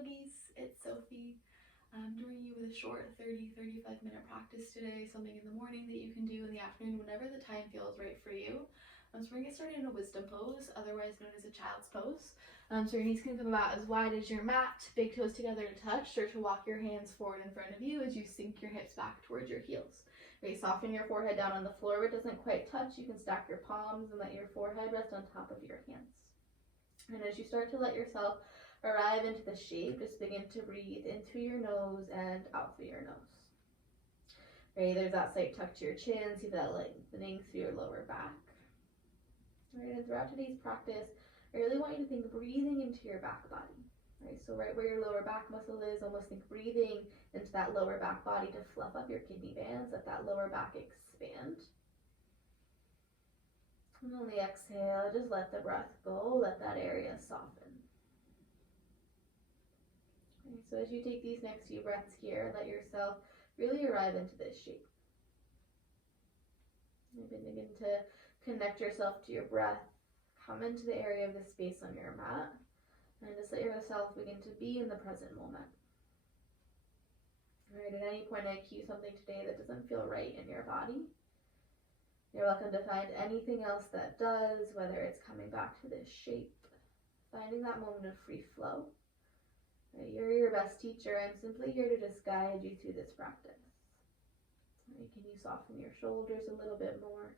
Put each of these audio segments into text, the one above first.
yogis, it's Sophie. I'm doing you with a short 30-35 minute practice today, something in the morning that you can do in the afternoon whenever the time feels right for you. So we're going to get started in a wisdom pose, otherwise known as a child's pose. So your knees can come about as wide as your mat, big toes together to touch. Start to walk your hands forward in front of you as you sink your hips back towards your heels. Right, soften your forehead down on the floor where it doesn't quite touch. You can stack your palms and let your forehead rest on top of your hands. And as you start to let yourself arrive into the shape, just begin to breathe in through your nose and out through your nose. Right, there's that slight tuck to your chin, see that lengthening through your lower back. Right, and throughout today's practice, I really want you to think breathing into your back body. Right, so right where your lower back muscle is, almost think breathing into that lower back body to fluff up your kidney bands, let that lower back expand. And on the exhale, just let the breath go, let that area soften. Okay, so as you take these next few breaths here, let yourself really arrive into this shape. You can begin to connect yourself to your breath, come into the area of the space on your mat, and just let yourself begin to be in the present moment. All right, at any point I cue something today that doesn't feel right in your body, you're welcome to find anything else that does, whether it's coming back to this shape, finding that moment of free flow. Right, you're your best teacher. I'm simply here to just guide you through this practice. Right, can you soften your shoulders a little bit more?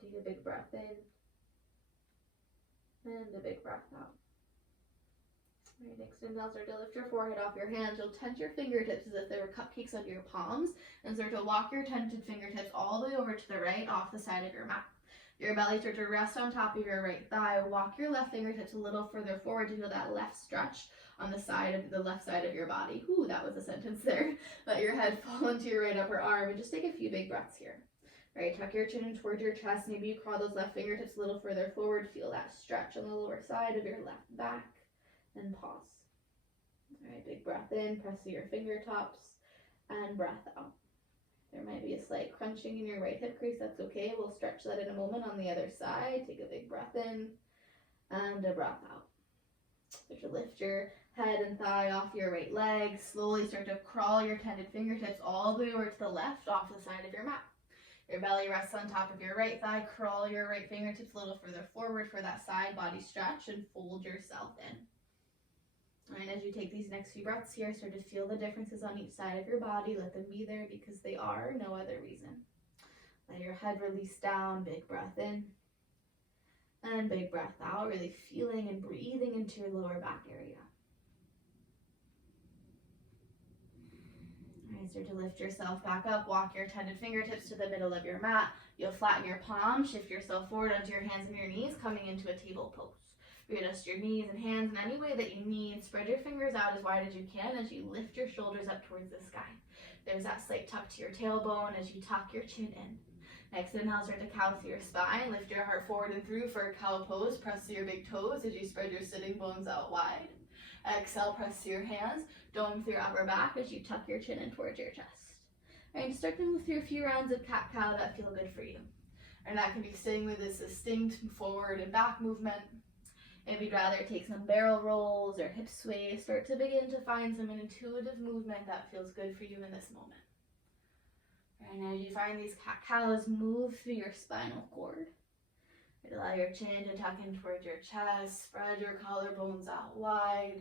Take a big breath in and a big breath out. Right, next inhale, start to lift your forehead off your hands. You'll tense your fingertips as if they were cupcakes under your palms, and start to walk your tented fingertips all the way over to the right off the side of your mat. Your belly start to rest on top of your right thigh. Walk your left fingertips a little further forward to feel that left stretch on the side of the left side of your body. Ooh, that was a sentence there. Let your head fall into your right upper arm and just take a few big breaths here. Right, tuck your chin in towards your chest. Maybe you crawl those left fingertips a little further forward. Feel that stretch on the lower side of your left back. And pause. All right, big breath in, press to your fingertips, and breath out. There might be a slight crunching in your right hip crease. That's okay. We'll stretch that in a moment on the other side. Take a big breath in and a breath out. Start to lift your head and thigh off your right leg. Slowly start to crawl your tended fingertips all the way over to the left off the side of your mat. Your belly rests on top of your right thigh. Crawl your right fingertips a little further forward for that side body stretch and fold yourself in. And as you take these next few breaths here, start to feel the differences on each side of your body. Let them be there because they are, no other reason. Let your head release down, big breath in, and big breath out, really feeling and breathing into your lower back area. All right, start to lift yourself back up, walk your tended fingertips to the middle of your mat. You'll flatten your palms, shift yourself forward onto your hands and your knees, coming into a table pose. Readjust your knees and hands in any way that you need. Spread your fingers out as wide as you can as you lift your shoulders up towards the sky. There's that slight tuck to your tailbone as you tuck your chin in. Next inhale, start to cow through your spine. Lift your heart forward and through for a cow pose. Press to your big toes as you spread your sitting bones out wide. Exhale, press to your hands. Dome through your upper back as you tuck your chin in towards your chest. All right, start to move through a few rounds of cat-cow that feel good for you. And that can be staying with this distinct forward and back movement. If you'd rather take some barrel rolls or hip sways, start to begin to find some intuitive movement that feels good for you in this moment. And as you find these cat-cows, move through your spinal cord. Allow your chin to tuck in towards your chest, spread your collarbones out wide.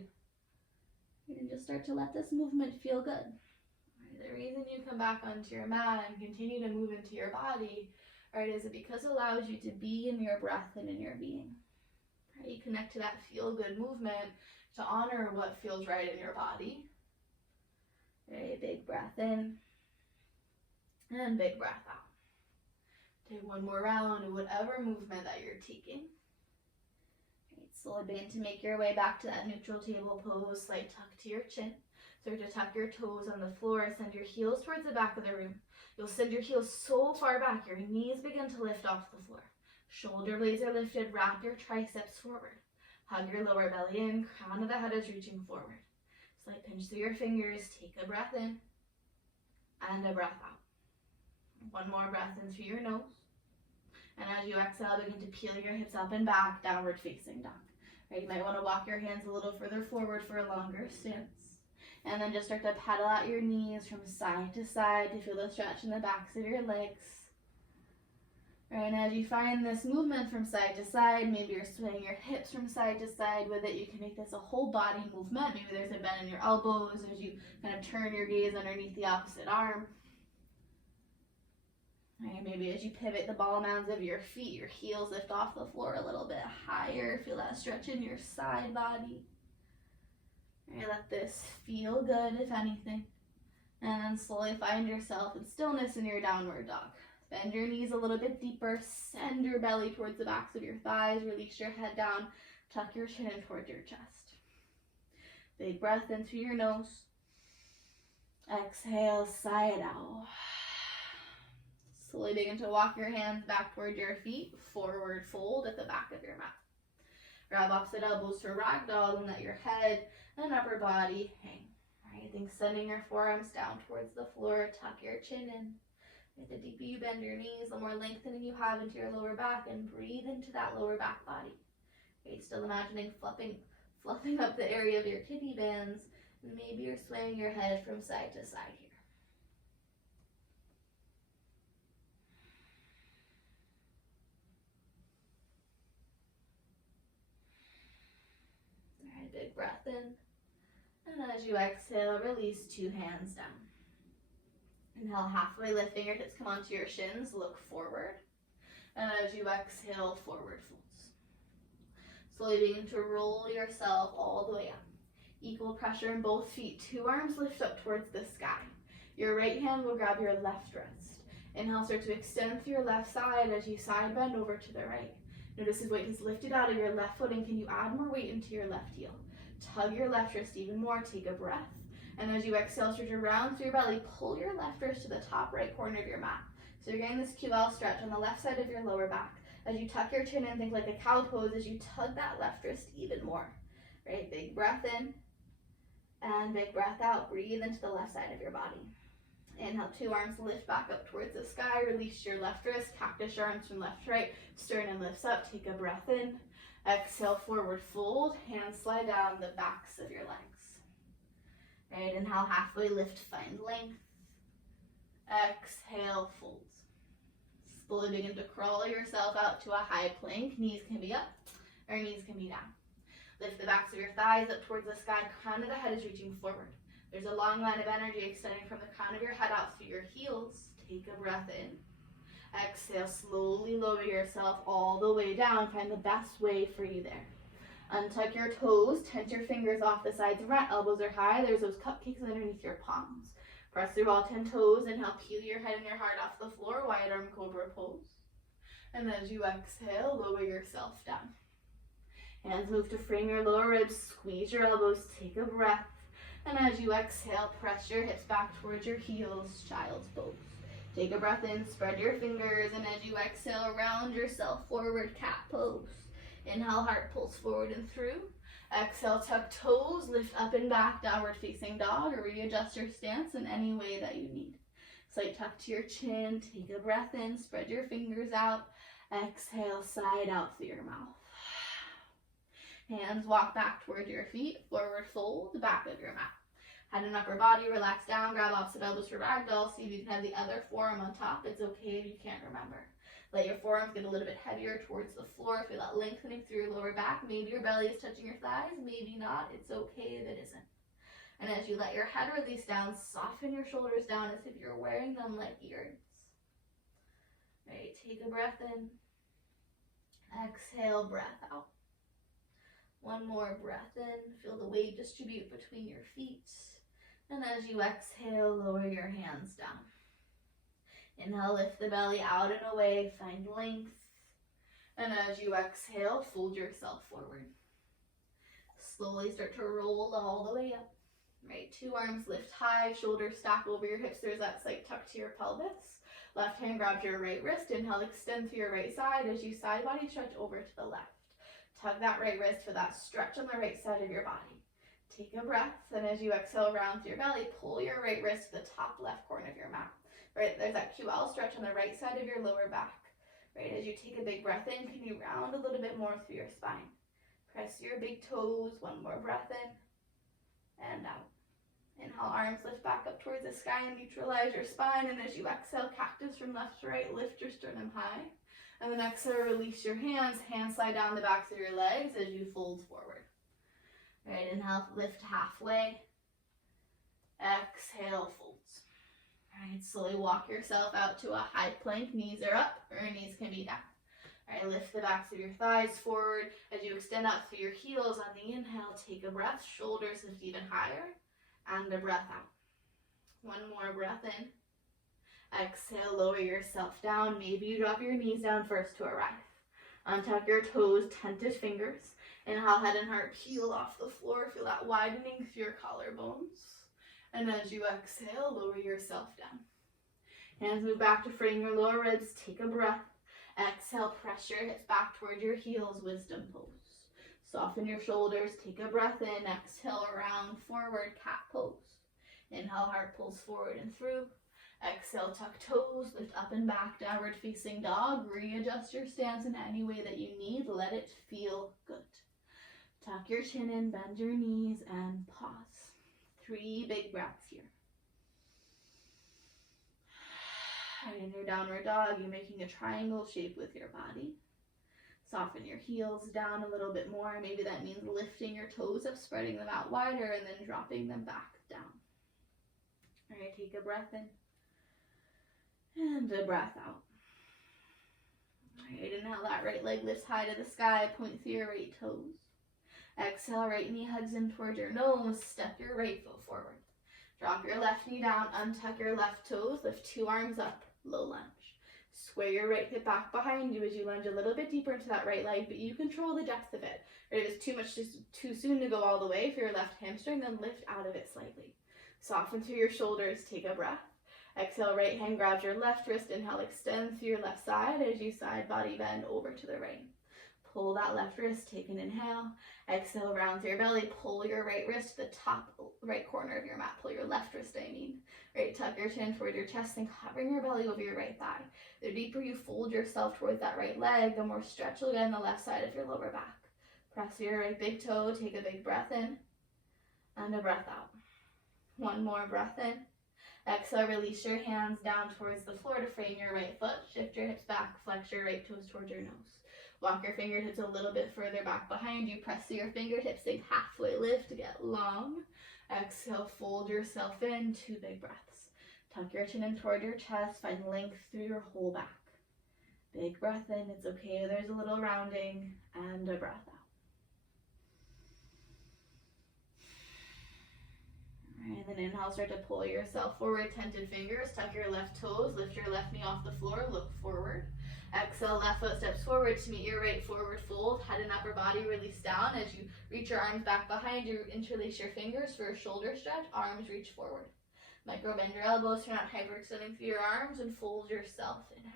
And just start to let this movement feel good. The reason you come back onto your mat and continue to move into your body, right, is it because it allows you to be in your breath and in your being. Right, you connect to that feel-good movement to honor what feels right in your body. Right, big breath in and big breath out. Take one more round of whatever movement that you're taking. Right, slowly begin to make your way back to that neutral table pose, slight tuck to your chin. Start to tuck your toes on the floor, send your heels towards the back of the room. You'll send your heels so far back, your knees begin to lift off the floor. Shoulder blades are lifted, wrap your triceps forward. Hug your lower belly in, crown of the head is reaching forward. Slight pinch through your fingers, take a breath in and a breath out. One more breath in through your nose. And as you exhale, begin to peel your hips up and back, downward facing dog. Right, you might want to walk your hands a little further forward for a longer stance. And then just start to pedal out your knees from side to side to feel the stretch in the backs of your legs. Right, and as you find this movement from side to side, maybe you're swaying your hips from side to side with it, you can make this a whole body movement. Maybe there's a bend in your elbows as you kind of turn your gaze underneath the opposite arm. Right, maybe as you pivot the ball mounds of your feet, your heels lift off the floor a little bit higher. Feel that stretch in your side body. Right, let this feel good, if anything. And then slowly find yourself in stillness in your downward dog. Bend your knees a little bit deeper. Send your belly towards the backs of your thighs. Release your head down. Tuck your chin in towards your chest. Big breath in through your nose. Exhale, sigh it out. Slowly begin to walk your hands back towards your feet. Forward fold at the back of your mat. Grab opposite elbows to ragdoll and let your head and upper body hang. Right, think sending your forearms down towards the floor. Tuck your chin in. The deeper you bend your knees, the more lengthening you have into your lower back, and breathe into that lower back body. Okay, still imagining fluffing up the area of your kidney bands, and maybe you're swaying your head from side to side here. All right, big breath in, and as you exhale, release 2 hands down. Inhale, halfway lift, fingertips come onto your shins, look forward. And as you exhale, forward folds. Slowly begin to roll yourself all the way up. Equal pressure in both feet. 2 arms lift up towards the sky. Your right hand will grab your left wrist. Inhale, start to extend through your left side as you side bend over to the right. Notice as weight is lifted out of your left foot, and can you add more weight into your left heel? Tug your left wrist even more. Take a breath. And as you exhale, stretch around through your belly, pull your left wrist to the top right corner of your mat. So you're getting this QL stretch on the left side of your lower back. As you tuck your chin in, think like a cow pose as you tug that left wrist even more. Right, big breath in and big breath out. Breathe into the left side of your body. Inhale, 2 arms lift back up towards the sky. Release your left wrist, cactus your arms from left to right. Sternum lifts up, take a breath in. Exhale, forward fold. Hands slide down the backs of your legs. Right, inhale, halfway lift, find length. Exhale, fold. Slowly begin to crawl yourself out to a high plank. Knees can be up or knees can be down. Lift the backs of your thighs up towards the sky. Crown of the head is reaching forward. There's a long line of energy extending from the crown of your head out through your heels. Take a breath in. Exhale, slowly lower yourself all the way down. Find the best way for you there. Untuck your toes, tense your fingers off the sides and front, elbows are high. There's those cupcakes underneath your palms. Press through all 10 toes. Inhale, peel your head and your heart off the floor, wide arm cobra pose. And as you exhale, lower yourself down. Hands move to frame your lower ribs, squeeze your elbows, take a breath. And as you exhale, press your hips back towards your heels, child's pose. Take a breath in, spread your fingers, and as you exhale, round yourself forward, cat pose. Inhale, heart pulls forward and through. Exhale, tuck toes, lift up and back, downward facing dog, or readjust your stance in any way that you need. Slight tuck to your chin, take a breath in, spread your fingers out. Exhale, side out through your mouth. Hands walk back towards your feet, forward fold, back of your mat. Head and upper body, relax down, grab opposite elbows for ragdoll. See if you can have the other forearm on top. It's okay if you can't remember. Let your forearms get a little bit heavier towards the floor. Feel that lengthening through your lower back. Maybe your belly is touching your thighs, maybe not. It's okay if it isn't. And as you let your head release down, soften your shoulders down as if you're wearing them like earrings. Right, take a breath in. Exhale, breath out. One more breath in. Feel the weight distribute between your feet. And as you exhale, lower your hands down. Inhale, lift the belly out and away, find length. And as you exhale, fold yourself forward. Slowly start to roll all the way up. Right, 2 arms lift high, shoulders stack over your hips. There's that slight tuck to your pelvis. Left hand grabs your right wrist. Inhale, extend to your right side as you side body stretch over to the left. Tug that right wrist for that stretch on the right side of your body. Take a breath, and as you exhale, round through your belly, pull your right wrist to the top left corner of your mat. Right, there's that QL stretch on the right side of your lower back. Right, as you take a big breath in, can you round a little bit more through your spine? Press your big toes. One more breath in and out. Inhale, arms lift back up towards the sky and neutralize your spine. And as you exhale, cactus from left to right, lift your sternum high. And then exhale, release your hands. Hands slide down the backs of your legs as you fold forward. All right, inhale, lift halfway. Exhale, folds. All right, slowly walk yourself out to a high plank. Knees are up, or knees can be down. All right, lift the backs of your thighs forward as you extend out through your heels. On the inhale, take a breath. Shoulders lift even higher. And a breath out. One more breath in. Exhale, lower yourself down. Maybe you drop your knees down first to arrive. Untuck your toes, tented fingers. Inhale, head and heart peel off the floor. Feel that widening through your collarbones. And as you exhale, lower yourself down. Hands move back to frame your lower ribs. Take a breath. Exhale, press your hips back toward your heels, wisdom pose. Soften your shoulders, take a breath in, exhale, round forward, cat pose. Inhale, heart pulls forward and through. Exhale, tuck toes, lift up and back, downward facing dog. Readjust your stance in any way that you need. Let it feel good. Tuck your chin in, bend your knees, and pause. 3 big breaths here. And in your downward dog, you're making a triangle shape with your body. Soften your heels down a little bit more. Maybe that means lifting your toes up, spreading them out wider, and then dropping them back down. All right, take a breath in. And a breath out. All right, inhale, that right leg lifts high to the sky. Point through your right toes. Exhale, right knee hugs in towards your nose. Step your right foot forward. Drop your left knee down. Untuck your left toes. Lift 2 arms up. Low lunge. Square your right hip back behind you as you lunge a little bit deeper into that right leg, but you control the depth of it. Right, if it's too much, too soon to go all the way for your left hamstring, then lift out of it slightly. Soften through your shoulders, take a breath. Exhale, right hand grabs your left wrist. Inhale, extend through your left side as you side body bend over to the right. Pull that left wrist, take an inhale. Exhale, round through your belly. Pull your right wrist to the top right corner of your mat. Pull your left wrist, I mean. Right, tuck your chin toward your chest and covering your belly over your right thigh. The deeper you fold yourself towards that right leg, the more stretch you'll get on the left side of your lower back. Press your right big toe, take a big breath in, and a breath out. One more breath in. Exhale, release your hands down towards the floor to frame your right foot. Shift your hips back, flex your right toes towards your nose. Walk your fingertips a little bit further back behind you. Press through your fingertips, take halfway lift, get long. Exhale, fold yourself in, 2 big breaths. Tuck your chin in toward your chest, find length through your whole back. Big breath in, it's okay, there's a little rounding, and a breath out. Alright, then inhale, start to pull yourself forward, tented fingers, tuck your left toes, lift your left knee off the floor, look forward. Exhale, left foot steps forward to meet your right forward fold. Head and upper body release down as you reach your arms back behind you. Interlace your fingers for a shoulder stretch. Arms reach forward. Micro bend your elbows, turn out hyperextending through your arms, and fold yourself in half.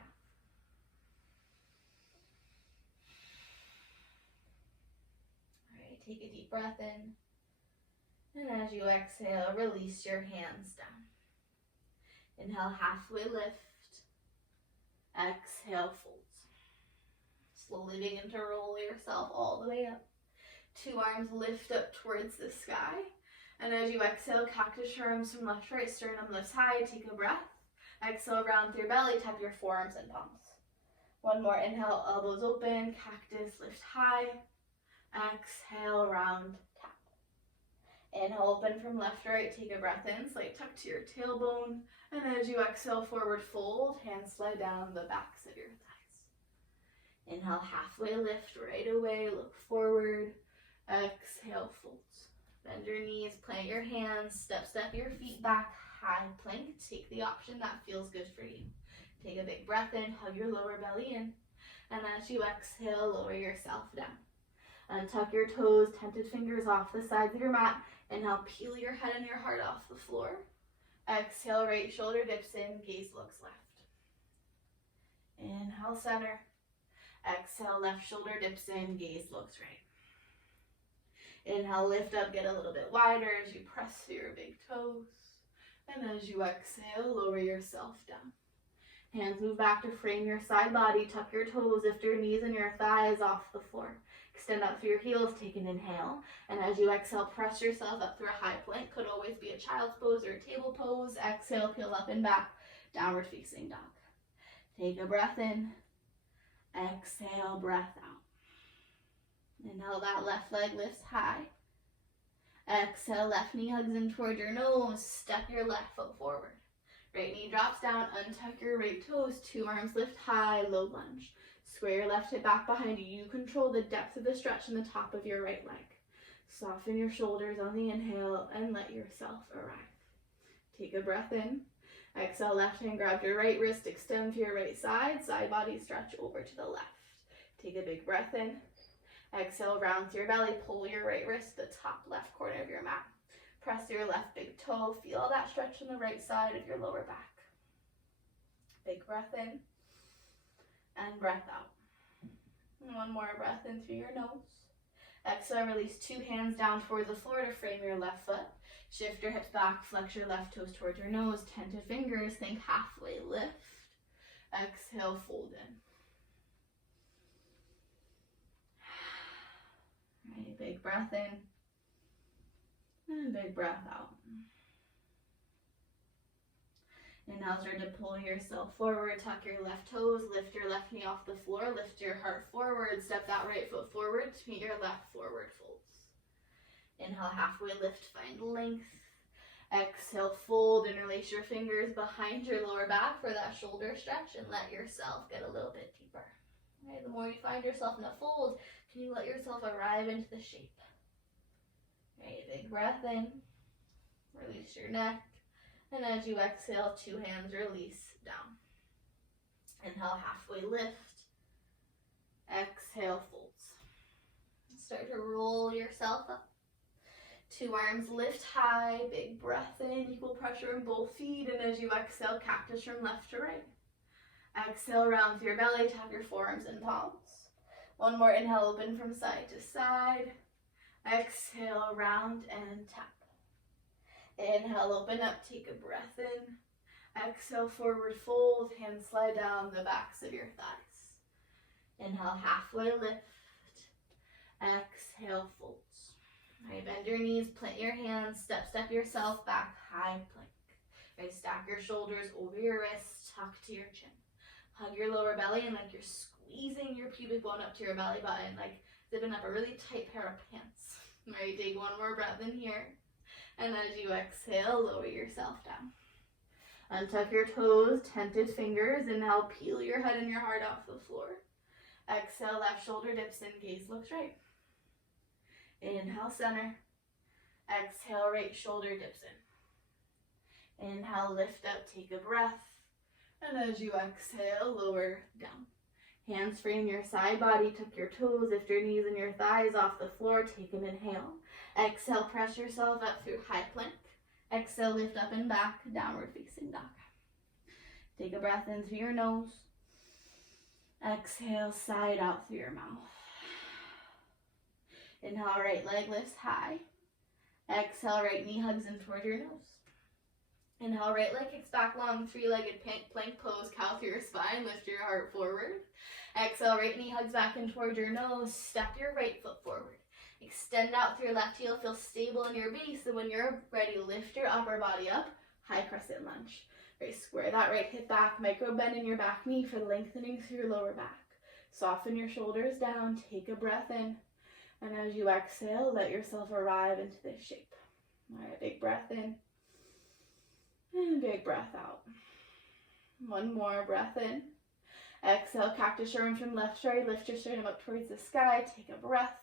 Alright, take a deep breath in. And as you exhale, release your hands down. Inhale, halfway lift. Exhale, folds. Slowly begin to roll yourself all the way up. 2 arms lift up towards the sky. And as you exhale, cactus your arms from left to right, sternum lifts high, take a breath. Exhale, round through your belly, tap your forearms and palms. One more, inhale, elbows open, cactus lift high. Exhale, round, tap. Inhale, open from left to right, take a breath in, slight tuck to your tailbone. And as you exhale, forward fold, hands slide down the backs of your thighs. Inhale, halfway lift right away, look forward. Exhale, folds. Bend your knees, plant your hands, step your feet back, high plank. Take the option that feels good for you. Take a big breath in, hug your lower belly in. And as you exhale, lower yourself down. Untuck your toes, tented fingers off the sides of your mat. Inhale, peel your head and your heart off the floor. Exhale, right shoulder dips in, gaze looks left. Inhale, center. Exhale, left shoulder dips in, gaze looks right. Inhale, lift up, get a little bit wider as you press through your big toes. And as you exhale, lower yourself down. Hands move back to frame your side body, tuck your toes, lift your knees and your thighs off the floor. Extend out through your heels, take an inhale. And as you exhale, press yourself up through a high plank. Could always be a child's pose or a table pose. Exhale, peel up and back, downward facing dog. Take a breath in. Exhale, breath out. Inhale, that left leg lifts high. Exhale, left knee hugs in toward your nose. Step your left foot forward. Right knee drops down, untuck your right toes, 2 arms lift high, low lunge. Square your left hip back behind you. You control the depth of the stretch in the top of your right leg. Soften your shoulders on the inhale and let yourself arrive. Take a breath in. Exhale, left hand grab your right wrist, extend to your right side, side body stretch over to the left. Take a big breath in. Exhale, round through your belly, pull your right wrist to the top left corner of your mat. Press your left big toe, feel that stretch on the right side of your lower back. Big breath in and breath out. And 1 more breath in through your nose. Exhale, release 2 hands down towards the floor to frame your left foot. Shift your hips back, flex your left toes towards your nose, tented fingers, think halfway lift. Exhale, fold in. Right, big breath in and big breath out. Inhale, start to pull yourself forward, tuck your left toes, lift your left knee off the floor, lift your heart forward, step that right foot forward to meet your left forward folds. Inhale, halfway lift, find length. Exhale, fold, interlace your fingers behind your lower back for that shoulder stretch and let yourself get a little bit deeper. Okay, the more you find yourself in a fold, can you let yourself arrive into the shape? Okay, big breath in, release your neck, and as you exhale, 2 hands release down. Inhale, halfway lift. Exhale, folds. Start to roll yourself up. 2 arms lift high, big breath in, equal pressure in both feet, and as you exhale, cactus from left to right. Exhale, round through your belly, tap your forearms and palms. 1 more inhale, open from side to side. Exhale, round and tap. Inhale, open up, take a breath in. Exhale, forward fold, hands slide down the backs of your thighs. Inhale, halfway lift. Exhale, folds. Right, bend your knees, plant your hands, step yourself back, high plank. Right, stack your shoulders over your wrists, tuck to your chin. Hug your lower belly and like you're squeezing your pubic bone up to your belly button, like zipping up a really tight pair of pants. Right, take 1 more breath in here. And as you exhale, lower yourself down. Untuck your toes, tented fingers. Inhale, peel your head and your heart off the floor. Exhale, left shoulder dips in, gaze looks right. Inhale, center. Exhale, right shoulder dips in. Inhale, lift up, take a breath. And as you exhale, lower down. Hands frame your side body, tuck your toes, lift your knees and your thighs off the floor, take an inhale. Exhale, press yourself up through high plank. Exhale, lift up and back, downward facing dog. Take a breath in through your nose. Exhale, side out through your mouth. Inhale, right leg lifts high. Exhale, right knee hugs in toward your nose. Inhale, right leg kicks back long, 3-legged plank pose, cow through your spine, lift your heart forward. Exhale, right knee hugs back in toward your nose, step your right foot forward. Extend out through your left heel, feel stable in your base, and when you're ready, lift your upper body up, high crescent lunge. Right, square that right hip back, micro bend in your back knee for lengthening through your lower back. Soften your shoulders down, take a breath in, and as you exhale, let yourself arrive into this shape. All right, big breath in. And big breath out. 1 more breath in. Exhale, cactus your arms from left to right. Lift your sternum up towards the sky. Take a breath.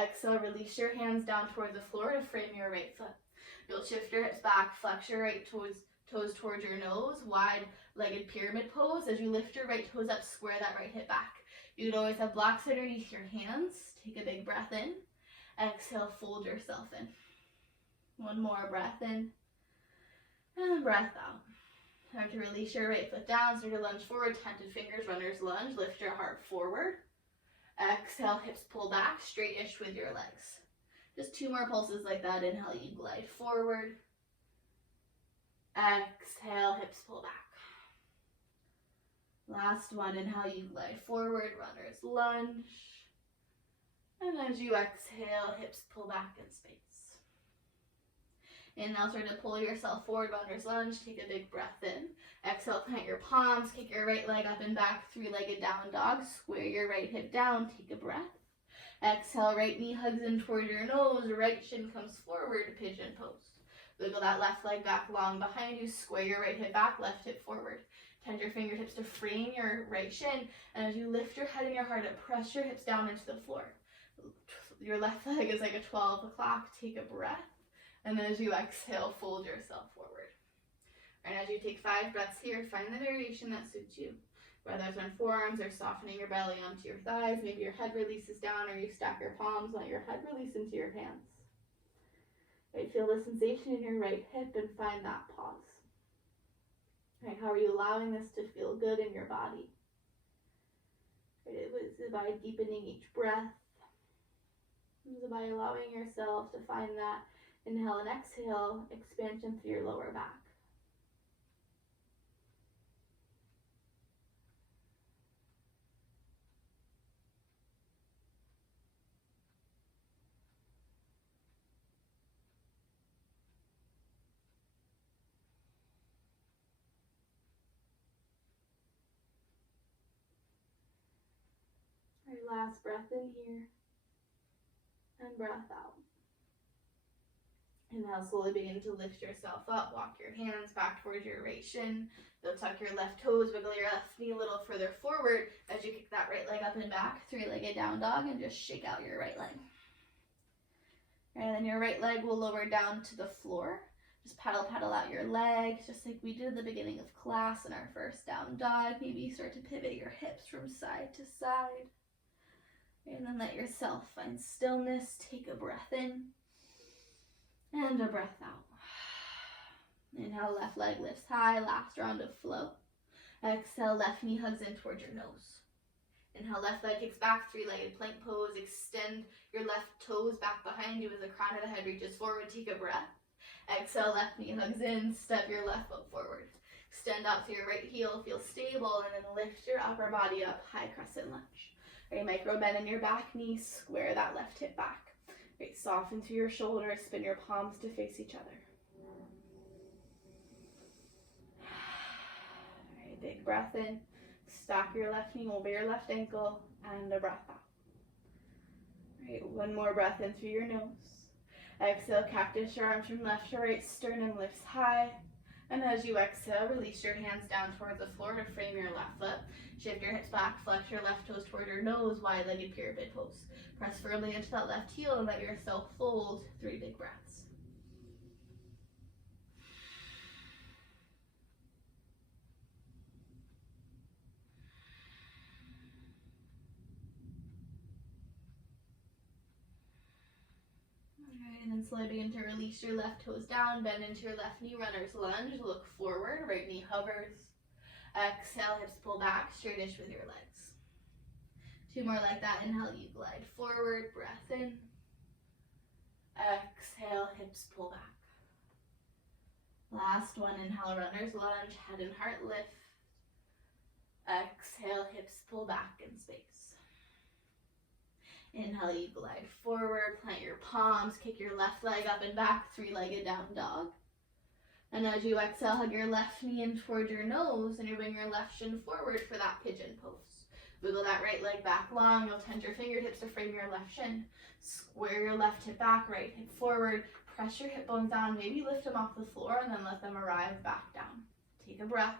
Exhale, release your hands down towards the floor to frame your right foot. You'll shift your hips back, flex your right toes towards your nose, wide-legged pyramid pose. As you lift your right toes up, square that right hip back. You could always have blocks underneath your hands. Take a big breath in. Exhale, fold yourself in. 1 more breath in. And breath out. Time to release your right foot down, start to lunge forward, tented fingers, runner's lunge, lift your heart forward. Exhale, hips pull back, straight-ish with your legs. Just 2 more pulses like that. Inhale, you glide forward. Exhale, hips pull back. Last one, inhale, you glide forward, runner's lunge. And as you exhale, hips pull back in space. Inhale, start to pull yourself forward, runner's lunge. Take a big breath in. Exhale, plant your palms. Kick your right leg up and back, three-legged down dog. Square your right hip down. Take a breath. Exhale, right knee hugs in toward your nose. Right shin comes forward, pigeon pose. Wiggle that left leg back long behind you. Square your right hip back, left hip forward. Tend your fingertips to frame your right shin. And as you lift your head and your heart up, press your hips down into the floor. Your left leg is like a 12 o'clock. Take a breath. And then as you exhale, fold yourself forward. And as you take 5 breaths here, find the variation that suits you. Whether it's on forearms or softening your belly onto your thighs, maybe your head releases down or you stack your palms, let your head release into your hands. Right, feel the sensation in your right hip and find that pause. Right, how are you allowing this to feel good in your body? Right, it was by deepening each breath. It was by allowing yourself to find that inhale and exhale expansion through your lower back. All right, last breath in here and breath out. Inhale, slowly begin to lift yourself up. Walk your hands back towards your right shin. You'll tuck your left toes, wiggle your left knee a little further forward as you kick that right leg up and back, three-legged down dog, and just shake out your right leg. And then your right leg will lower down to the floor. Just paddle out your legs, just like we did at the beginning of class in our first down dog. Maybe start to pivot your hips from side to side. And then let yourself find stillness. Take a breath in. And a breath out. Inhale, left leg lifts high, last round of flow. Exhale, left knee hugs in towards your nose. Inhale, left leg kicks back, three-legged plank pose. Extend your left toes back behind you as the crown of the head reaches forward. Take a breath. Exhale, left knee hugs in, step your left foot forward. Extend out to your right heel, feel stable, and then lift your upper body up, high crescent lunge. Right, micro bend in your back knee, square that left hip back. Right, soften through your shoulders, spin your palms to face each other. Right, big breath in, stack your left knee over your left ankle, and a breath out. Right, one more breath in through your nose. Exhale, cactus your arms from left to right, sternum lifts high. And as you exhale, release your hands down towards the floor to frame your left foot. Shift your hips back, flex your left toes toward your nose, wide-legged pyramid pose. Press firmly into that left heel and let yourself fold. 3 big breaths. Alright, and then slowly begin to release your left toes down, bend into your left knee, runner's lunge, look forward, right knee hovers. Exhale, hips pull back, straightish with your legs. 2 more like that. Inhale, you glide forward, breath in. Exhale, hips pull back. Last one, inhale, runner's lunge, head and heart lift. Exhale, hips pull back in space. Inhale, you glide forward, plant your palms, kick your left leg up and back, three-legged down dog. And as you exhale, hug your left knee in towards your nose and you bring your left shin forward for that pigeon pose. Wiggle that right leg back long. You'll tend your fingertips to frame your left shin. Square your left hip back, right hip forward. Press your hip bones down. Maybe lift them off the floor and then let them arrive back down. Take a breath.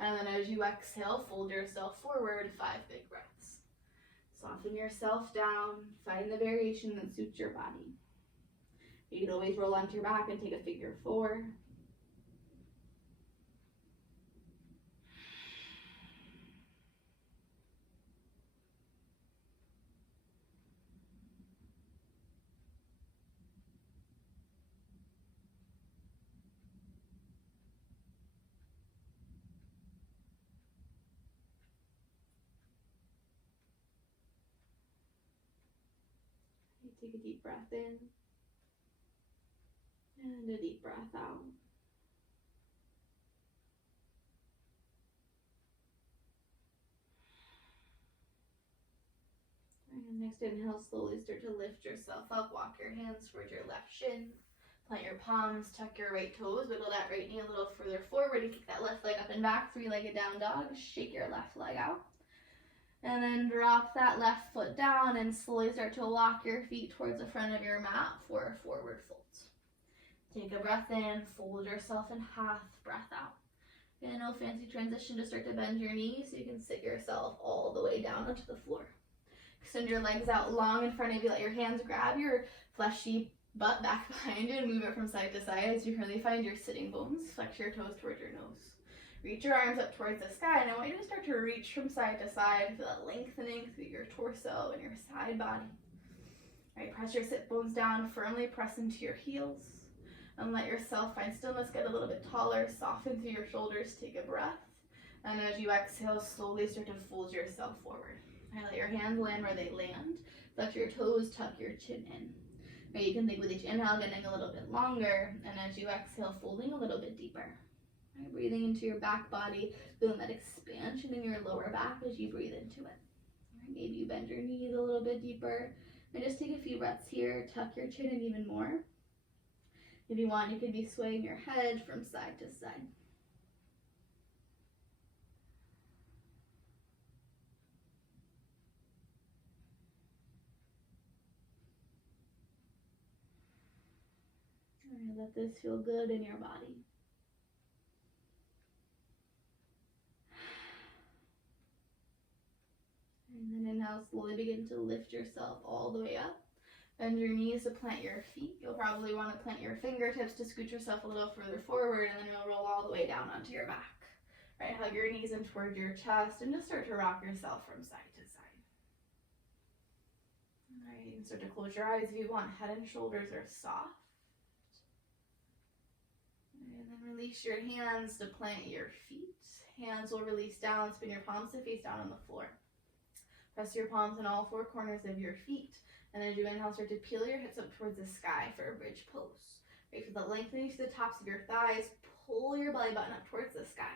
And then as you exhale, fold yourself forward, 5 big breaths. Soften yourself down. Find the variation that suits your body. You can always roll onto your back and take a figure 4. Take a deep breath in and a deep breath out. And Next inhale, slowly start to lift yourself up. Walk your hands towards your left shin. Plant your palms, tuck your right toes, wiggle that right knee a little further forward and kick that left leg up and back, three-legged down dog. Shake your left leg out. And then drop that left foot down and slowly start to walk your feet towards the front of your mat for a forward fold. Take a breath in, fold yourself in half, breath out. And no fancy transition, just start to bend your knees so you can sit yourself all the way down onto the floor. Extend your legs out long in front of you, let your hands grab your fleshy butt back behind you and move it from side to side as you really find your sitting bones. Flex your toes towards your nose. Reach your arms up towards the sky, and I want you to start to reach from side to side. Feel that lengthening through your torso and your side body. All right, press your sit bones down, firmly press into your heels, and let yourself find stillness, get a little bit taller, soften through your shoulders, take a breath. And as you exhale, slowly start to fold yourself forward. All right, let your hands land where they land. Flex your toes, tuck your chin in. Now you can think with each inhale, getting a little bit longer, and as you exhale, folding a little bit deeper. Right, breathing into your back body, feeling that expansion in your lower back as you breathe into it. Right, maybe you bend your knees a little bit deeper, and just take a few breaths here, tuck your chin in even more. If you want, you could be swaying your head from side to side. All right, let this feel good in your body. And then inhale, slowly begin to lift yourself all the way up. Bend your knees to plant your feet. You'll probably want to plant your fingertips to scoot yourself a little further forward, and then you'll roll all the way down onto your back. Right, hug your knees in towards your chest and just start to rock yourself from side to side. All right, you can start to close your eyes if you want. Head and shoulders are soft. And then release your hands to plant your feet. Hands will release down, spin your palms to face down on the floor. Press your palms in all four corners of your feet. And as you inhale, start to peel your hips up towards the sky for a bridge pose. Right, feel the lengthening to the tops of your thighs. Pull your belly button up towards the sky.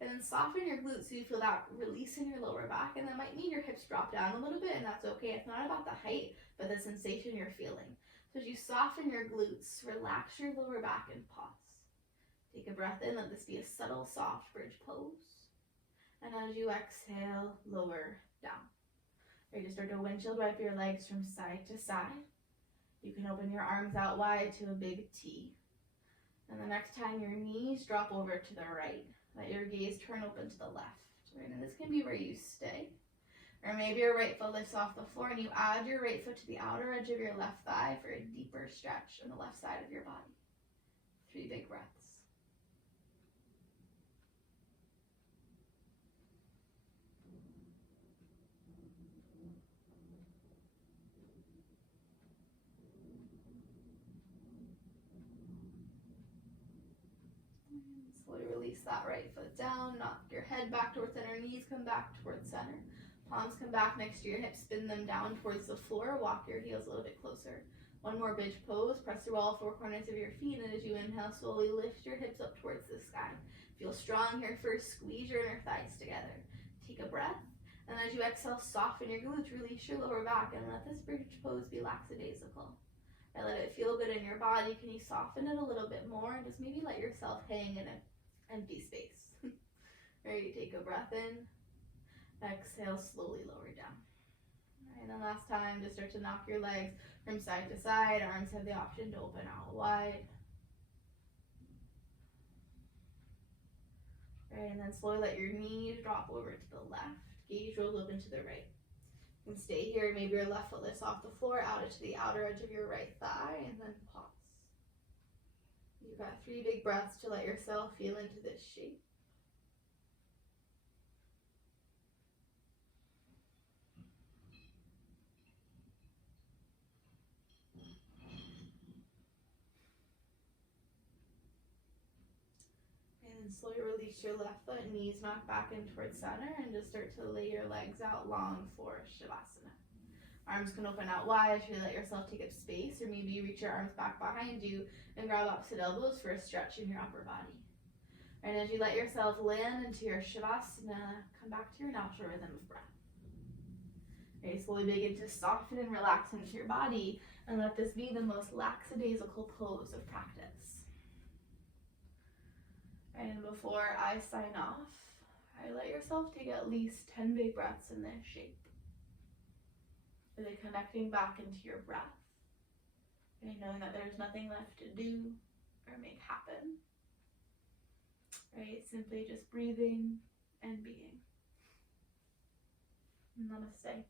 And then soften your glutes so you feel that release in your lower back. And that might mean your hips drop down a little bit, and that's okay. It's not about the height, but the sensation you're feeling. So as you soften your glutes, relax your lower back and pause. Take a breath in. Let this be a subtle, soft bridge pose. And as you exhale, lower down. Right, just start to windshield wipe your legs from side to side. You can open your arms out wide to a big T. And the next time your knees drop over to the right, let your gaze turn open to the left. Right, and this can be where you stay. Or maybe your right foot lifts off the floor and you add your right foot to the outer edge of your left thigh for a deeper stretch on the left side of your body. 3 big breaths. Slowly release that right foot down, knock your head back towards center, knees come back towards center. Palms come back next to your hips, spin them down towards the floor, walk your heels a little bit closer. One more bridge pose, press through all 4 corners of your feet, and as you inhale, slowly lift your hips up towards the sky. Feel strong here first, squeeze your inner thighs together. Take a breath, and as you exhale, soften your glutes, release your lower back, and let this bridge pose be lackadaisical. And let it feel good in your body. Can you soften it a little bit more, and just maybe let yourself hang in an empty space. Ready, take a breath in. Exhale, slowly lower down. All right, and then last time, just start to knock your legs from side to side. Arms have the option to open out wide. Right, and then slowly let your knees drop over to the left. Gaze rolls open to the right. And stay here. Maybe your left foot lifts off the floor, out to the outer edge of your right thigh, and then pause. You've got 3 big breaths to let yourself feel into this shape. And slowly release your left foot, knees knock back in towards center, and just start to lay your legs out long for Savasana. Arms can open out wide to let yourself take up space, or maybe you reach your arms back behind you and grab opposite elbows for a stretch in your upper body. And as you let yourself land into your Savasana, come back to your natural rhythm of breath. Right, slowly begin to soften and relax into your body, and let this be the most lackadaisical pose of practice. And before I sign off, I let yourself take at least 10 big breaths in this shape. Really connecting back into your breath, and knowing that there's nothing left to do or make happen. Right, simply just breathing and being. Namaste.